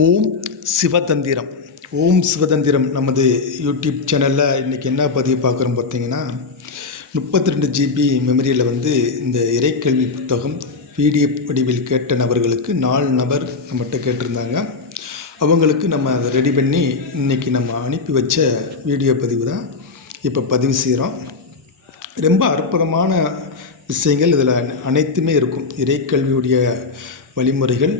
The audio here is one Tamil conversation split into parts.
ஓம் சிவதந்திரம். ஓம் சிவதந்திரம் நமது யூடியூப் சேனலில் இன்றைக்கி என்ன பதிவு பார்க்குறோம் பார்த்தீங்கன்னா முப்பத்தி ரெண்டு ஜிபி மெமரியில் வந்து இந்த இறைக்கல்வி புத்தகம் பிடிஎஃப் வடிவில் கேட்ட நபர்களுக்கு நாலு நபர் நம்மகிட்ட கேட்டிருந்தாங்க. அவங்களுக்கு நம்ம அதை ரெடி பண்ணி இன்றைக்கி நம்ம அனுப்பி வச்ச வீடியோ பதிவு தான் இப்போ பதிவு செய்கிறோம் ரொம்ப அற்புதமான விஷயங்கள் இதில் அனைத்துமே இருக்கும். இறைக்கல்வியுடைய வழிமுறைகள்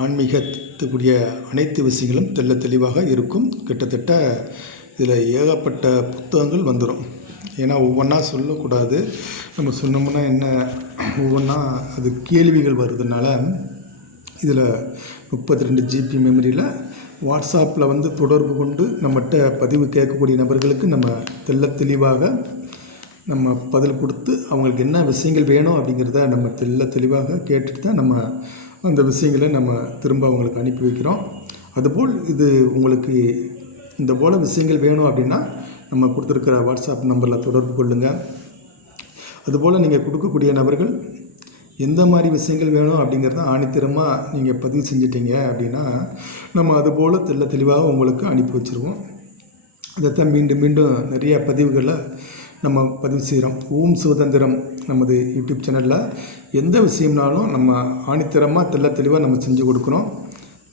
ஆன்மீகத்துக்குரிய அனைத்து விஷயங்களும் தெள்ள தெளிவாக இருக்கும். கிட்டத்தட்ட இதில் ஏகப்பட்ட புத்தகங்கள் வந்துடும் ஏன்னா ஒவ்வொன்றா சொல்லக்கூடாது. நம்ம சொன்னோம்னா என்ன? ஒவ்வொன்றா அது கேள்விகள் வருதுனால இதில் முப்பத்தி ரெண்டு ஜிபி மெமரியில் வாட்ஸ்அப்பில் வந்து தொடர்பு கொண்டு நம்மகிட்ட பதிவு கேட்கக்கூடிய நபர்களுக்கு நம்ம தெள்ள தெளிவாக நம்ம பதில் கொடுத்து அவங்களுக்கு என்ன விஷயங்கள் வேணும் அப்படிங்கிறத நம்ம தெல்ல தெளிவாக கேட்டுட்டு தான் நம்ம அந்த விஷயங்களை நம்ம திரும்ப அவங்களுக்கு அனுப்பி வைக்கிறோம். அதுபோல் இது உங்களுக்கு இந்த போல் விஷயங்கள் வேணும் அப்படின்னா நம்ம கொடுத்துருக்கிற வாட்ஸ்அப் நம்பரில் தொடர்பு கொள்ளுங்கள் அதுபோல் நீங்கள் கொடுக்கக்கூடிய நபர்கள் எந்த மாதிரி விஷயங்கள் வேணும் அப்படிங்கிறத ஆணித்தரமாக நீங்கள் பதிவு செஞ்சிட்டீங்க அப்படின்னா நம்ம அதுபோல் தெள்ள தெளிவாக உங்களுக்கு அனுப்பி வச்சுருவோம். அதைத்தான் மீண்டும் மீண்டும் நிறைய பதிவுகளை நம்ம பதிவு செய்கிறோம் ஓம் சுதந்திரம் நமது யூடியூப் சேனலில். எந்த விஷயம்னாலும் நம்ம ஆணித்தரமாக தெல்ல தெளிவாக நம்ம செஞ்சு கொடுக்குறோம்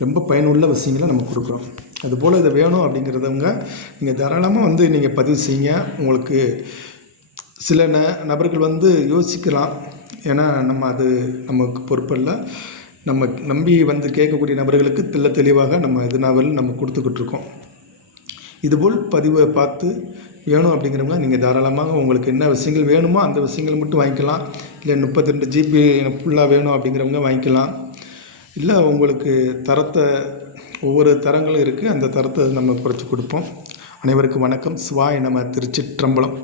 ரொம்ப பயனுள்ள விஷயங்களை நம்ம கொடுக்குறோம். அதுபோல் இது வேணும் அப்படிங்கிறதவங்க நீங்கள் தாராளமாக வந்து நீங்கள் பதிவு செய்யுங்க. உங்களுக்கு சில ந நபர்கள் வந்து யோசிக்கலாம். ஏன்னா நம்ம அது நமக்கு பொறுப்பல்ல நம்ம நம்பி வந்து கேட்கக்கூடிய நபர்களுக்கு தெல்ல தெளிவாக நம்ம இது நாவல் நம்ம கொடுத்துக்கிட்டு இருக்கோம். இதுபோல் பதிவை பார்த்து வேணும் அப்படிங்கிறவங்க நீங்கள் தாராளமாக உங்களுக்கு என்ன விஷயங்கள் வேணுமோ அந்த விஷயங்கள் மட்டும் வாங்கிக்கலாம். இல்லை முப்பத்தி ரெண்டு ஜிபி எனக்கு ஃபுல்லாக வேணும் அப்படிங்கிறவங்க வாங்கிக்கலாம். இல்லை உங்களுக்கு தரத்தை ஒவ்வொரு தரங்களும் இருக்குது அந்த தரத்தை நம்ம குறைச்சி கொடுப்போம். அனைவருக்கும் வணக்கம். சிவாய் நம்ம திருச்சிற்றம்பலம்.